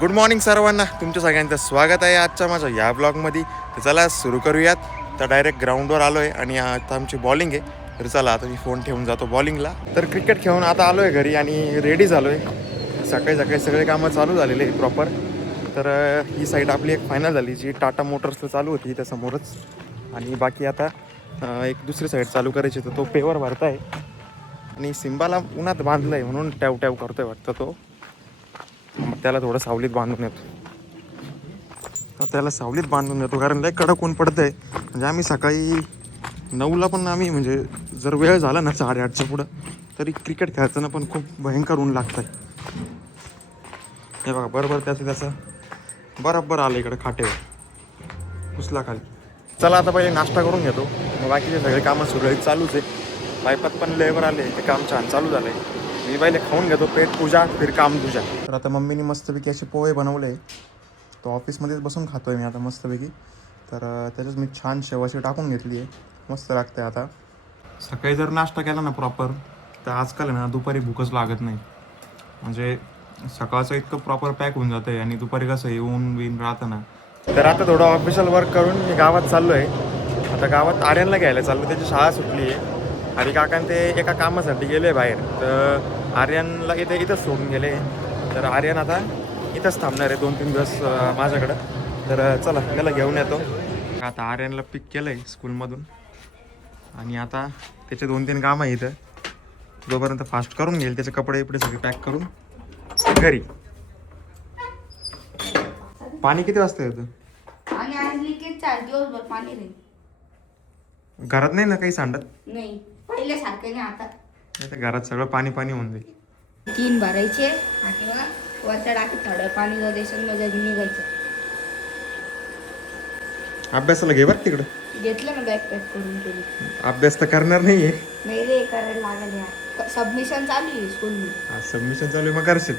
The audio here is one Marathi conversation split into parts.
गुड मॉर्निंग सर्वांना, तुमच्या सगळ्यांचं स्वागत आहे आजच्या माझ्या या ब्लॉगमध्ये. तर चला सुरू करूयात. तर डायरेक्ट ग्राउंडवर आलो आहे आणि आता आमची बॉलिंग आहे. तर चला आता मी फोन ठेवून जातो बॉलिंगला. तर क्रिकेट खेळून आता आलो आहे घरी आणि रेडी झालो आहे. सकाळी सकाळी सगळे कामं चालू झालेले आहे प्रॉपर. तर ही साईड आपली एक फायनल झाली जी टाटा मोटर्सला चालू होती त्या समोरच. आणि बाकी आता एक दुसरी साईड चालू करायची, तर तो पेवर भरता आहे. आणि सिंबाला उन्हात बांधलं आहे म्हणून टॅव टॅव करतोय वाटतं तो. त्याला थोडं सावलीत बांधून येतो. त्याला सावलीत बांधून येतो कारण लय कडक ऊन पडतं आहे. म्हणजे आम्ही सकाळी 9ला पण आम्ही म्हणजे जर वेळ झाला ना 8:30च्या पुढं तरी क्रिकेट खेळताना पण खूप भयंकर ऊन लागतं आहे. हे बघा बरोबर त्याचं बरोबर आलं इकडे खाटेवर पुसला खाली. चला आता पहिले नाश्ता करून घेतो, मग बाकीचे सगळे कामं सुरळीत चालूच आहे. पाईपात पण लेबर आले, ते काम छान चालू झालं आहे. मी पहिले खाऊन घेतो, पेट पूजा फिर काम तुझ्या. तर आता मम्मीने मस्तपैकी असे पोहे बनवले, तो ऑफिसमध्येच बसून खातो आहे मी आता मस्तपैकी. तर त्याच्यात मी छान शेवाशी टाकून घेतली आहे, मस्त लागतं आहे आता. सकाळी जर नाश्ता केला ना प्रॉपर तर आजकाल ना दुपारी भूकच लागत नाही. म्हणजे सकाळचं इतकं प्रॉपर पॅक होऊन जातं आहे आणि दुपारी कसं येऊन बिन राहतं ना. तर आता थोडं ऑफिशियल वर्क करून मी गावात चाललो आहे. आता गावात आर्यनला घ्यायला चाललो, त्याची शाळा सुटली आहे. आणि काकान ते एका कामासाठी गेले बाहेर, तर आर्यनला इथंच सोडून गेले. तर आर्यन आता इथंच थांबणार आहे 2-3 दिवस माझ्याकडं. तर चला त्याला घेऊन येतो. आता आर्यनला पिक केलं आहे स्कूलमधून आणि आता त्याचे 2-3 कामं आहे इथं. जोपर्यंत फास्ट करून घेईल त्याचे कपडे बिपडे सगळे पॅक करून घरी. पाणी किती वाजता येतं? आणि आज लिकेज 4 दिवसभर पाणी नाही. घरात नाही ना काही सांडत? नाही, पहिल्यासारखं नाही आता. आता घरात सगळं पाणी पाणी होऊन जाईल. 3 भरायचे आणि मग वरच्या टाकीत थोडं पाणी देशात निघायचं. अभ्यासाला घे बरं तिकडं. घेतलं ना बॅकपॅक करून केली. अभ्यास तर करणार नाही आहे. नाही रे, करायला लागेल यार. सबमिशन चालू आहे स्कूलमध्ये. हा सबमिशन चालू आहे, मग करशील.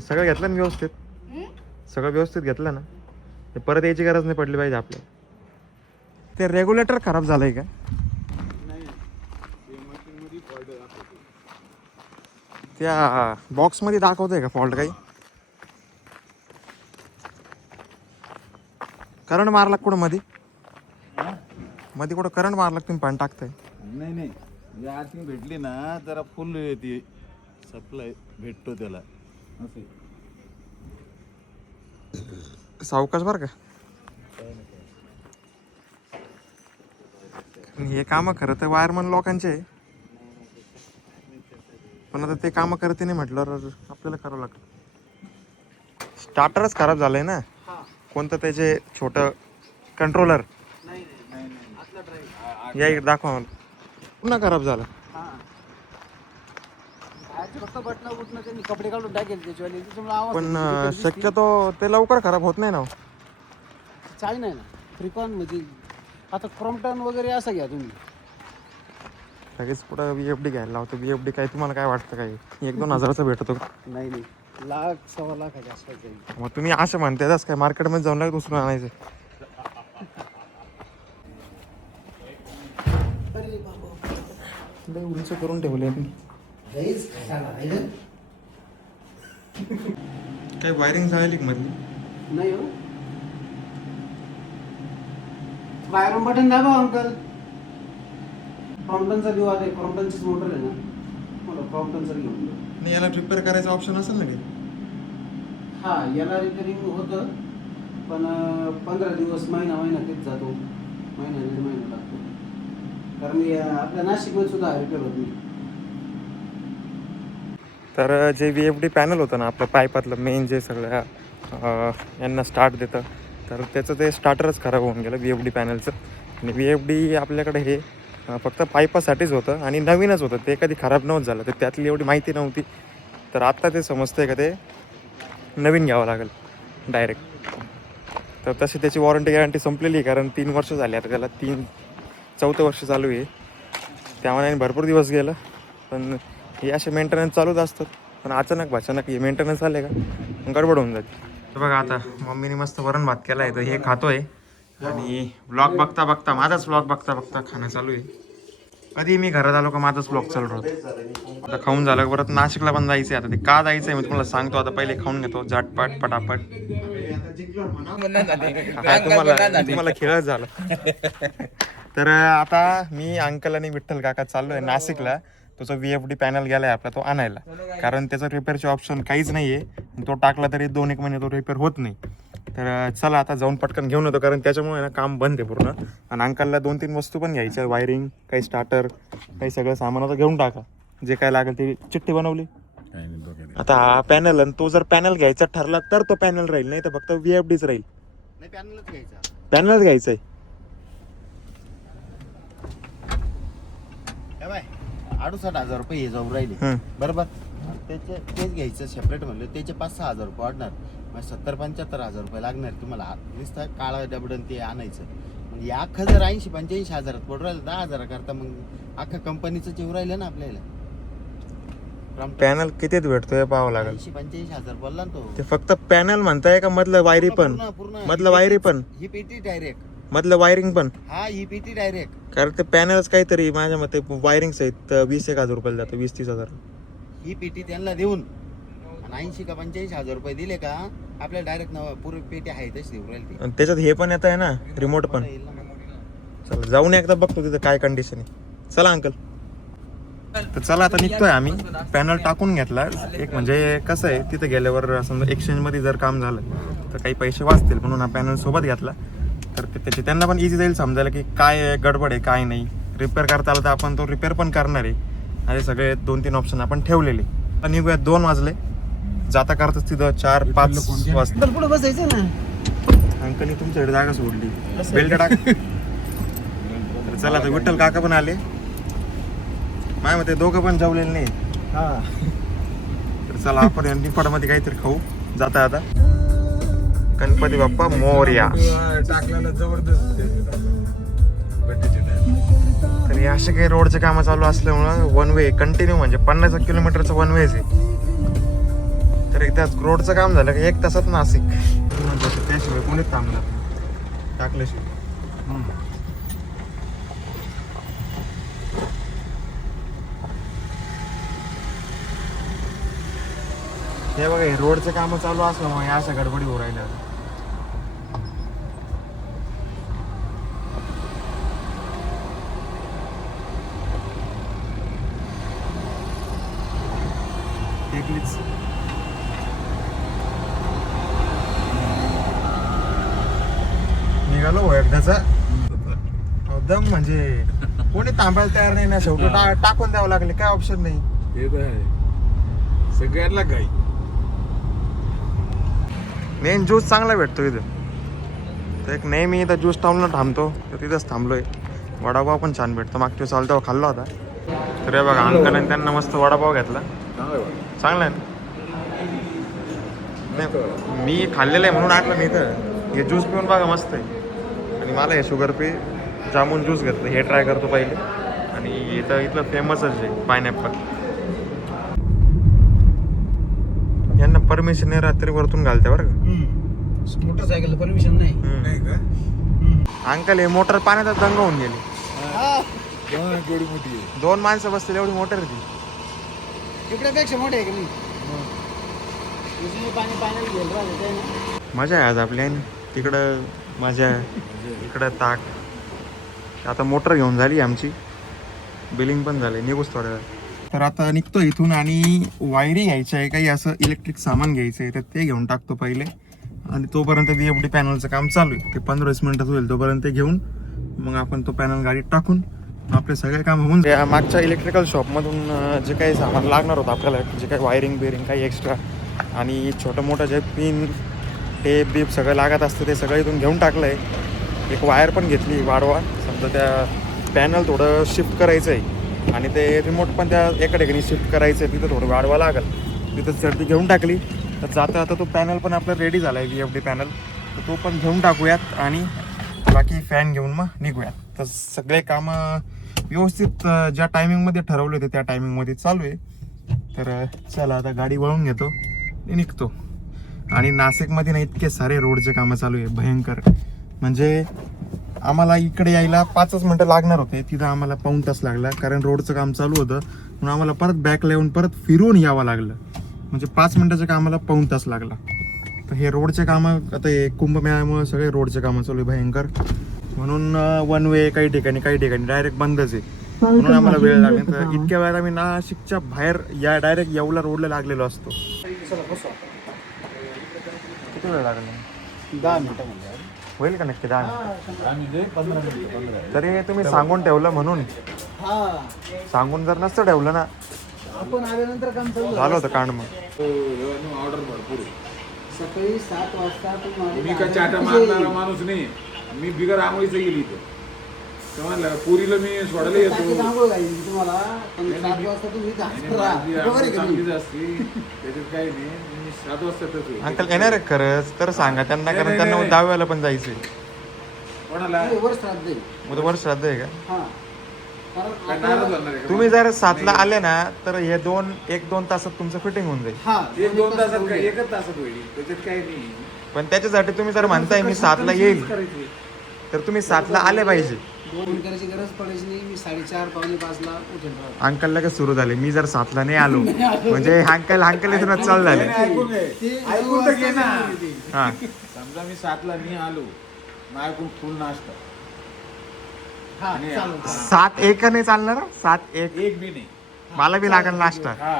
सगळं घेतलं ना व्यवस्थित? सगळं व्यवस्थित घेतलं ना, ते परत यायची गरज नाही पडली पाहिजे आपल्याला. ते रेग्युलेटर खराब झालंय का? त्या बॉक्समध्ये दाखवतंय का फॉल्ट काही? करंट मारला कुठं मध्ये कुठं करंट मारला तुम्ही पाणी टाकताय? नाही आरती भेटली ना जरा फुल येते, सप्लाय भेटतो त्याला असं. सावकाश बरं का. हे कामं खरं तर वायरमन लोकांचे आहे, पण आता ते कामं करते नाही म्हटल्यावर आपल्याला करावं लागतं. स्टार्टरच खराब झालंय ना. कोणतं त्याचे छोटं कंट्रोलर या इकडे दाखवा मला. पुन्हा खराब झालं. कपडे काढून टाकेल पण शक्यतो ते लवकर खराब होत नाही ना. चाय नाही ना फ्रिकॉन म्हणजे आता क्रॉम्प्टन वगैरे असं घ्या तुम्ही. लगेच पुढं VFD घ्यायला लावतो. VFD काय तुम्हाला काय वाटतं, काय 1-2 हजाराचं भेटतो? नाही 1,00,000 1,15,000 आसपास जाईल. मग तुम्ही असं म्हणतायच काय मार्केटमध्ये जाऊन लागेल दुसरं आणायचं? लय उंच करून ठेवले मी. काय वायरिंग झाली का मधली? नाही हो, वायरम बटन दाबा अंकल. क्रॉम्प्टनचा देऊ आहे, क्रॉम्प्टनचीच मोटर आहे ना, मला क्रॉम्प्टनचा घेऊन जाऊ. नाही, याला रिपेअर करायचा ऑप्शन असेल ना काही? हा, याला रिपेअरिंग होतं पण 15 दिवस महिना तेच जातो, दीड महिना लागतो. कारण आपल्या नाशिकमध्ये सुद्धा रिपेअर होत नाही. तर जे VFD पॅनल होतं ना आपलं पाईपातलं मेन, जे सगळ्या यांना स्टार्ट देतं, तर त्याचं ते स्टार्टरच खराब होऊन गेलं VFD पॅनलचं. आणि VFD आपल्याकडे हे फक्त पाईपासाठीच होतं आणि नवीनच होतं, ते कधी खराब नव्हतं झालं. तर त्यातली एवढी माहिती नव्हती. तर आत्ता ते समजतं आहे का ते नवीन घ्यावं लागेल डायरेक्ट. तर तशी त्याची वॉरंटी गॅरंटी संपलेली आहे, कारण 3 वर्ष झाली आता त्याला. 4थं वर्ष चालू आहे. त्यामुळे भरपूर दिवस गेलं. पण हे असे मेंटेनन्स चालूच असतात. पण अचानक हे मेंटेनन्स आले का गडबड होऊन जाते. तर बघा आता मम्मीने मस्त वरण भात केला आहे, तर हे खातोय आणि माझाच व्लॉग बघता बघता खाणं चालू आहे. कधी मी घरात आलो का माझाच ब्लॉग चालू राहतो. आता खाऊन झालं परत नाशिकला पण जायचंय. आता ते का जायचंय मी तुम्हाला सांगतो. आता पहिले खाऊन घेतो झटपट पटापट. तुम्हाला खेळच झालं. तर आता मी अंकल आणि विठ्ठल काका चाललोय नाशिकला. तो VFD पॅनल गेलाय आपला तो आणायला. कारण त्याचं रिपेअरचे ऑप्शन काहीच नाहीये. तो टाकला तरी 2-1 महिने तो रिपेअर होत नाही. तर चला आता जाऊन पटकन घेऊन येतो. कारण त्याच्यामुळे ना काम बंद आहे पूर्ण. आणि अंकलला 2-3 वस्तू पण घ्यायच्या. वायरिंग, काही स्टार्टर, काही सगळं सामान आता घेऊन टाका. जे काय लागेल ते चिठ्ठी बनवली. आता हा पॅनल आणि तो जर पॅनल घ्यायचा ठरला तर तो पॅनल राहील. नाही तर फक्त VFDच राहील. पॅनलच घ्यायचंय. 68,000 रुपये हे जाऊन राहिले बरोबर. तेच घ्यायचं सेपरेट म्हणलं त्याचे 5-6 हजार रुपये वाढणार. मग 70-75 रुपये लागणार तुम्हाला. नुसतं काळा डबडन ते आणायचं. म्हणजे अख्खं जर 80-85 हजारात पडून राहिलं 10,000 करता मग अख्खा कंपनीचं जेव राहिलं ना आपल्याला. पॅनल कितीत भेटतोय पाहावं लागेल. 80-85 हजार बोलला ना तो. ते फक्त पॅनल म्हणताय का मधलं वायरी पण? मधलं वायरी पण, ही पेटी डायरेक्ट, मधलं वायरिंग पण. हा ही पेटी डायरेक्ट. कारण ते पॅनलच काहीतरी माझ्या मते वायरिंग सहित 20-1 हजार रुपयाला जातं. 20-30 हजार. ही पेटी त्यांना देऊन 80-85 हजार रुपये दिले का आपल्याला डायरेक्ट पूर्ण पेटी आहे तशी देऊ राहील. आणि त्याच्यात हे पण येत आहे ना रिमोट पण. चला जाऊन एकदा बघतो तिथं काय कंडिशन आहे. चला अंकल. तर चला आता निघतोय आम्ही. पॅनल टाकून घेतला. एक म्हणजे कसं आहे तिथे गेल्यावर समजा एक्सचेंज मध्ये जर काम झालं तर काही पैसे वाचतील म्हणून हा पॅनल सोबत घेतला. तर त्याची त्यांना पण इझी जाईल समजायला की काय गडबड आहे काय नाही. रिपेअर करता आलं तर आपण तो रिपेअर पण करणार आहे. असे सगळे 2-3 ऑप्शन आपण ठेवलेले. निघूया. 2 वाजले. जाता करताच तिथं 4-5 वाजता. पुढे बसायचं ना. अंकलनी तुमच्याकडे जागा सोडली. बेल्ट टाक. तर चला आता विठ्ठल काका पण आले. माय मते दोघं पण जेवलेले नाही. तर चला आपण निफाडमध्ये काहीतरी खाऊ जाता आता. गणपती बाप्पा मोरया. तर असे काही रोडचे कामं चालू असल्यामुळं 1 वे कंटिन्यू म्हणजे 50 किलोमीटरचं 1 वेज आहे. तर एकदा रोडचं काम झालं की 1 तासात नाशिक. त्याशिवाय कोणीच थांबणार टाकल्याशिवाय. हे बघा रोडचे काम चालू असल्यामुळे अशा गडबडी होऊ राहिल्या. निघालो हो एकदाचा. दम म्हणजे कोणी थांबायला तयार नाही ना. शेवटी टाकून द्यावं लागले. काय ऑप्शन नाही. ते तर आहे सगळ्यांना काही. मेन ज्यूस चांगला भेटतो इथं. तर एक नेहमी इथं ज्यूस टाऊनला थांबतो तर तिथंच थांबलोय. वडापाव पण छान भेटतो. मागच्या चालतो तेव्हा खाल्ला होता. तर हे बघा अंकल त्यांना मस्त वडापाव घेतला. चांगला आहे ना. मी खाल्लेलं आहे म्हणून आणलं मी इथं. हे ज्यूस पिऊन बघा मस्त आहे. आणि मला हे शुगर फ्री जामून ज्यूस घेतलं. हे ट्राय करतो पहिले. आणि इथलं फेमसच आहे पायनॅपल. यांना परमिशन आहे रात्री वरतून घालते बरं का. मोटरसायकल परमिशन नाही. नाही का? अंकल हे मोटर पाण्यात दंग होऊन गेली. एवढी मोठी आहे. 2 माणसं बसतील एवढी मोटर ती. तिकडेपेक्षा मोठे आहे का मी. पाणी पाण्याला घेऊन राहते. मजा आहे आज आपली आहे ना. तिकडं मजा इकडं ताक. आता मोटर घेऊन झाली आमची. बिलिंग पण झाले. निघूच थोड्या वेळ. तर आता निघतो इथून आणि वायरी घ्यायची आहे. काही असं इलेक्ट्रिक सामान घ्यायचं आहे तर ते घेऊन टाकतो पहिले. आणि तोपर्यंत VFD पॅनलचं काम चालू आहे. ते 15-20 मिनिटात होईल. तोपर्यंत ते घेऊन मग आपण तो पॅनल गाडीत टाकून आपले सगळे काम होऊन त्या मागच्या इलेक्ट्रिकल शॉपमधून जे काही सामान लागणार होतं आपल्याला, जे काही वायरिंग बिरिंग काही एक्स्ट्रा आणि छोटं मोठं जे पिन टेप बीप सगळं लागत असतं ते सगळं इथून घेऊन टाकलं आहे. एक वायर पण घेतली वाढवा. समजा त्या पॅनल थोडं शिफ्ट करायचं आहे आणि ते रिमोट पण त्या एका ठिकाणी शिफ्ट करायचं आहे. तिथं थोडं वाढवा लागेल. तिथं सर्दी घेऊन टाकली. तर जाता आता तो पॅनल पण आपला रेडी झाला आहे VFD पॅनल. तर तो पण घेऊन टाकूयात आणि बाकी फॅन घेऊन मग निघूयात. तर सगळे कामं व्यवस्थित ज्या टायमिंगमध्ये ठरवले होते त्या टायमिंगमध्ये चालू आहे. तर चला आता गाडी वळून घेतो आणि निघतो. आणि नाशिकमध्ये ना इतके सारे रोडचे कामं चालू आहे भयंकर. म्हणजे आम्हाला इकडे यायला 5च मिनिटं लागणार होते, तिथं आम्हाला पाऊण तास लागला, कारण रोडचं काम चालू होतं म्हणून आम्हाला परत बॅकला येऊन परत फिरून यावं लागलं. म्हणजे 5 मिनिटाच्या कामाला पाऊण तास लागला. तर हे रोडचे कामं आता हे कुंभमेळ्यामुळे सगळे रोडचे कामं चालू आहे भयंकर, म्हणून वन वे काही ठिकाणी डायरेक्ट बंदच आहे, म्हणून आम्हाला वेळ लागला. तर इतक्या वेळात आम्ही नाशिकच्या बाहेर या डायरेक्ट येवला रोडला लागलेलो असतो. किती वेळ लागला? 10 मिनिटं म्हणजे होईल का नक्की 10 मिनिटं? 15 मिनिटं. तरी तुम्ही सांगून ठेवलं म्हणून, सांगून जर नसतं ठेवलं ना आपण आल्यानंतर काम चालू झालं होतं कांड. मग ऑर्डर भरपूर आहे. सकाळी 7 वाजता मी का चाटा मारणारा माणूस नाही, मी बिगर आंघोळीचं गेली इथं तेव्हा पुरीला मी सोडायला येतो. तुम्हाला पण 7 वाजता तुम्ही माझी आंघोळ चांगलीच असते, त्याच्यात काही नाही. मी 7 वाजताच येतो. अंकल येणार आहे खरंच तर सांगा त्यांना, कारण त्यांना दहाव्याला पण जायचंय. कोणाला वर श्राद्ध आहे. उद्या वर्ष श्राद्ध आहे का? हा. कारण काय नाराज होणार आहे का? तुम्ही जर 7ला आले ना तर हे 1-2 तासात तुमचं फिटिंग होऊन जाईल. हा 1-2 तासात काय 1 तासात होईल, त्याच्यात काही नाही. पण त्याच्यासाठी तुम्ही जर म्हणताय मी 7ला येईल तर तुम्ही 7ला आले पाहिजे. 2 मिनिटाची गरज पडायची नाही. मी 4:30 पावणे 5ला उठून राहतो. अंकल लगेच सुरू झाले, मी जर 7ला नाही आलो म्हणजे अंकल इथूनच चालू झाले. ऐकून घे. ते ऐकून तर घे ना. हा समजा मी 7ला मी आलो, माझ्याकडून फुल नाश्ता हा आणि चालेल. 7-1 नाही चालणार? 7-1 एक बी नाही. मला बी लागेल नाश्ता. हा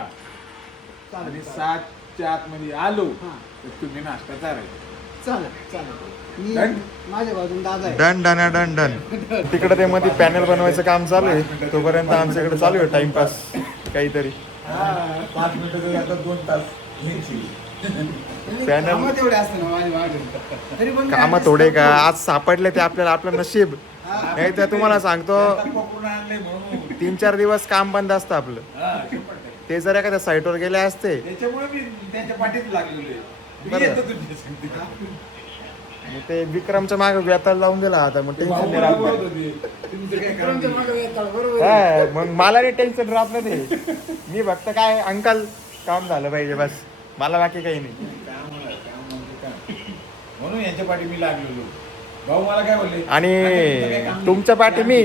आणि 7च्या आतमध्ये आलो तर तुम्ही नाश्ता करायचा. चालेल. मी Done? माझ्या बाजून दादा आहे. डन. तिकडे ते मध्ये पॅनल बनवायचं काम चालू आहे, तोपर्यंत आमच्या इकडे चालू आहे टाइमपास काहीतरी. 5 मिनिटं आता 2 तास पॅनल कामं तेवढे असतं ना माझ्या मागे. तरी पण काय काम थोडे का आज सापडले ते आपल्याला, आपलं नशीब. नाही तर तुम्हाला सांगतो पकडून आणले म्हणून 3-4 दिवस काम बंद असतं आपलं. ते जर एखाद्या साईटवर गेले असते त्याच्यामुळे मी त्यांच्या पाठीत लागलेलो आहे. मी बरं. येतो तुमच्या संगती. मग ते विक्रमच्या मागे व्यताला लावून दिला आता, मग टेन्शन नाही राहत भाऊ नाही. बोलत होते, तुमचं काय काम विक्रमच्या नाही. मागे येतात, बरोबर. हा, मग मला नाही टेन्शन राहत नाही ते. मी फक्त काय अंकल काम झालं पाहिजे बस, मला बाकी काही नाही. काम म्हणजे काय. म्हणून यांच्या पाठी मी लागलेलो. भाऊ मला काय बोलले, आणि तुमचं काय काम नाही. तुमच्या पाठी मी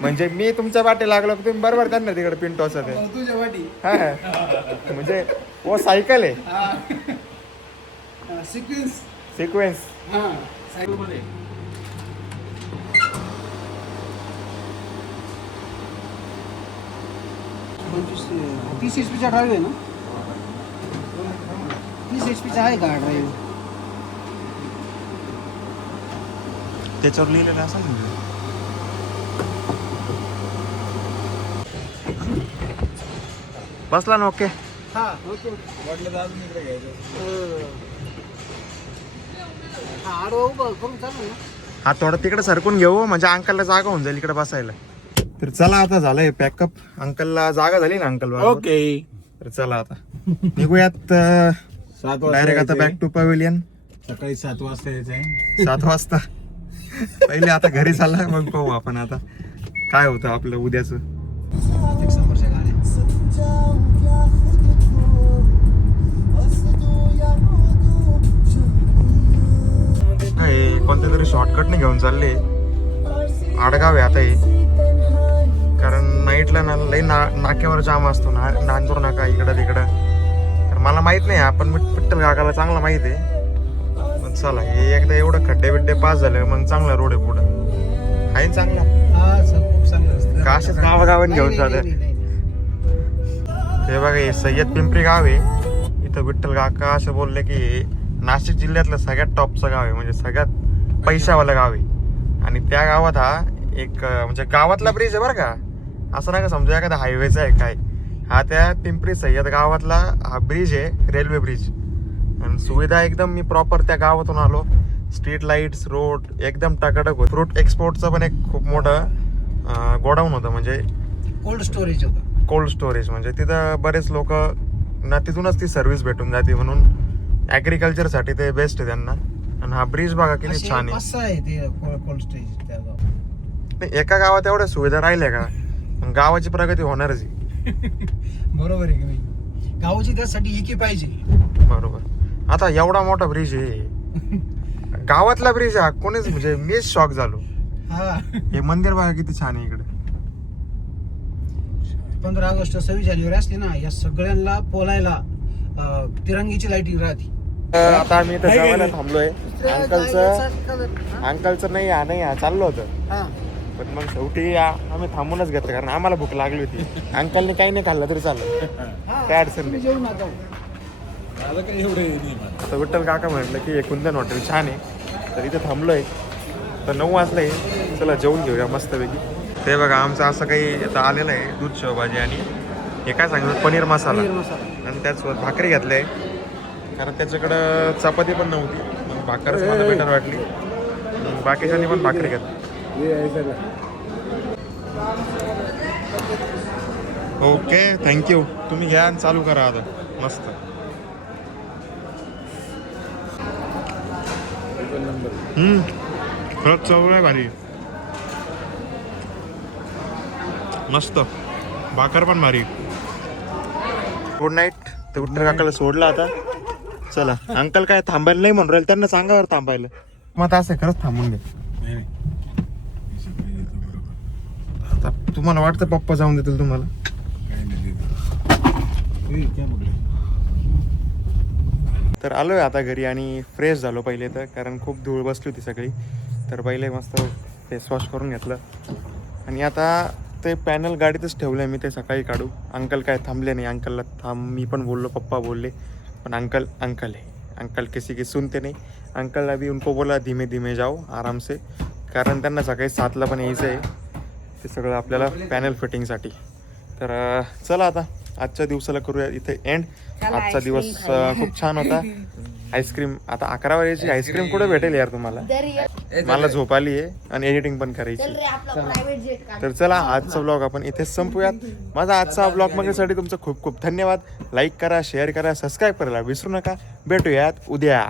म्हणजे मी तुमच्या पाठी लागलो की तुम्ही बरोबर त्यांना तिकडे पिंटो असं ते. मग तुझ्या वाटी हा म्हणजे वो सायकल आहे, सिक्वेन्स. हा मध्ये. 30 HP ड्राईव्ह आहे ना? 30 HP आहे का ड्राईव्ह? त्याच्यावर लिहिलेलं असं ना. बसला ना? ओके. हा ओके. वाटलं तर अजून इकडे घ्यायचं. हा आडवा उभं करून चालू ना. हा थोडं तिकडे सरकून घेऊ म्हणजे अंकलला जागा होऊन जाईल इकडे बसायला. तर चला आता झालंय पॅकअप, अंकलला जागा झाली ना अंकल बरोबर? ओके. तर चला आता निघूयात 7 वाजता डायरेक्ट आता बॅक टू पवेलियन. सकाळी 7 वाजता यायचंय. 7 वाजता पहिले आता घरी चालला, मग पाहू आपण आता काय होतं आपलं उद्याचं. समोरच्या गाड्या हे कोणत्या तरी शॉर्टकट नाही घेऊन चालले, आडगाव आहे आता हे, कारण नाईटला ना लई नाक्यावर जाम असतो ना, नांदूर नाका इकडं तिकडं. तर मला माहित नाही, आपण पिट्टल काकाला चांगला माहित आहे. पण चला हे एकदा एवढं खड्डे बिड्डे पास झालं मग चांगला रोड आहे पुढं, आहे चांगला. हा सर खूप चांगलं असतं. का असेच गावागावात घेऊन जातात. हे बघा हे सय्यद पिंपरी गाव आहे. इथं विठ्ठल काका असं बोलले की हे नाशिक जिल्ह्यातलं सगळ्यात टॉपचं गाव आहे, म्हणजे सगळ्यात पैशावालं गाव आहे. आणि त्या गावात हा एक म्हणजे गावातला ब्रिज आहे बरं का, असं नाही का समजा एखादा हायवेचा आहे काय. हा त्या पिंपरी सय्यद गावातला हा ब्रिज आहे, रेल्वे ब्रिज. आणि सुविधा एकदम, मी प्रॉपर त्या गावातून आलो, स्ट्रीट लाईट्स, रोड एकदम टकाटक होत. फ्रूट एक्सपोर्टचं पण एक खूप मोठं गोडाऊन होतं, म्हणजे कोल्ड स्टोरेज होतं. Cold storage. म्हणजे तिथं बरेच लोक ना तिथूनच ती सर्व्हिस भेटून जाते, म्हणून ॲग्रिकल्चरसाठी ते बेस्ट आहे त्यांना. आणि हा ब्रिज बघा किती छान आहे. कसं आहे ते कोल्ड स्टोरेज त्या गावात? नाही, एका गावात एवढ्या सुविधा राहिल्या का मग गावाची प्रगती होणारच आहे. बरोबर आहे की नाही? गावाची त्यासाठी एकी पाहिजे. बरोबर. आता एवढा मोठा ब्रिज आहे, गावातला ब्रिज हा कोणीच, म्हणजे मीच शॉक झालो. हा हे मंदिर बघा किती छान आहे इकडे. 15 ऑगस्ट 26 जानेवारी असते ना, या सगळ्यांना पोलायला तिरंगीची लाइटिंग राहते. आता आम्ही इथं जेवायला थांबलोय. अंकलचं नाही हा चाललो होतं, हा पण मग शेवटी आम्ही थांबूनच घेतलं कारण आम्हाला भूक लागली होती. अंकलने काही नाही खाल्लं तरी चाललं, काय अडचण नाही. जेवू नका. मला काही एवढं हे नाही मला. आता विठ्ठल काका म्हटलं की हे कुंदन हॉटेल छान आहे, तर इथं थांबलोय. तर 9 वाजले, चला जेवून घेऊया मस्तपैकी. ते बघा आमचं असं काही आता आलेलं आहे, दूध शेवभाजी आणि हे काय सांगितलं पनीर मसाला, पनीर मसाला. आणि त्याचसोबत भाकरी घेतली कारण त्याच्याकडं चपाती पण नव्हती. मग भाकरच मला बेटर वाटली, मग बाकीच्यांनी पण भाकरी घेतली. हे आहे सगळं. Okay thank you. तुम्ही घ्या आणि चालू करा आता मस्त. एकच नंबर. खरंच चव आहे भारी, मस्त. भाकर पण भारी. Good night. ते विठ्ठल काकाला सोडलं आता. चला अंकल काय थांबायला नाही म्हणून राहिले, त्यांना सांगा बरं थांबायला. मग आता असं खरंच थांबून घे. नाही, नाही. हे सगळं येतं बरोबर. आता तुम्हाला वाटतं पप्पा जाऊन देतील तुम्हाला? काही नाही देत. हे काय म्हटलं? तर आलोय आता घरी आणि फ्रेश झालो पहिले तर, कारण खूप धूळ बसली होती सगळी. तर पहिले मस्त फेसवॉश करून घेतलं आणि आता ते पॅनल गाडीतच ठेवलं आहे मी, ते सकाळी काढू. अंकल काय थांबले नाही. अंकलला मी पण बोललो, पप्पा बोलले, पण अंकल है. अंकल किसी की सुनते नहीं. अंकल अभी उनको बोला धीमे धीमे जाओ आराम से, कारण त्यांना सकाळी 7ला पण यायचं आहे ते सगळं आपल्याला पॅनल फिटिंगसाठी. तर चला आता आजच्या दिवसाला करूया इथे एंड. आजचा दिवस खूप छान होता. आईस्क्रीम आता 11 वाजेची आईस्क्रीम कुठे भेटेल यार तुम्हाला? मला झोप आली आहे आणि एडिटिंग पण करायची. तर चला आजचा ब्लॉग आपण इथेच संपूयात. माझा आजचा ब्लॉग बघण्यासाठी तुमचं खूप खूप धन्यवाद. लाईक करा, शेअर करा, सबस्क्राईब करायला विसरू नका. भेटूयात उद्या.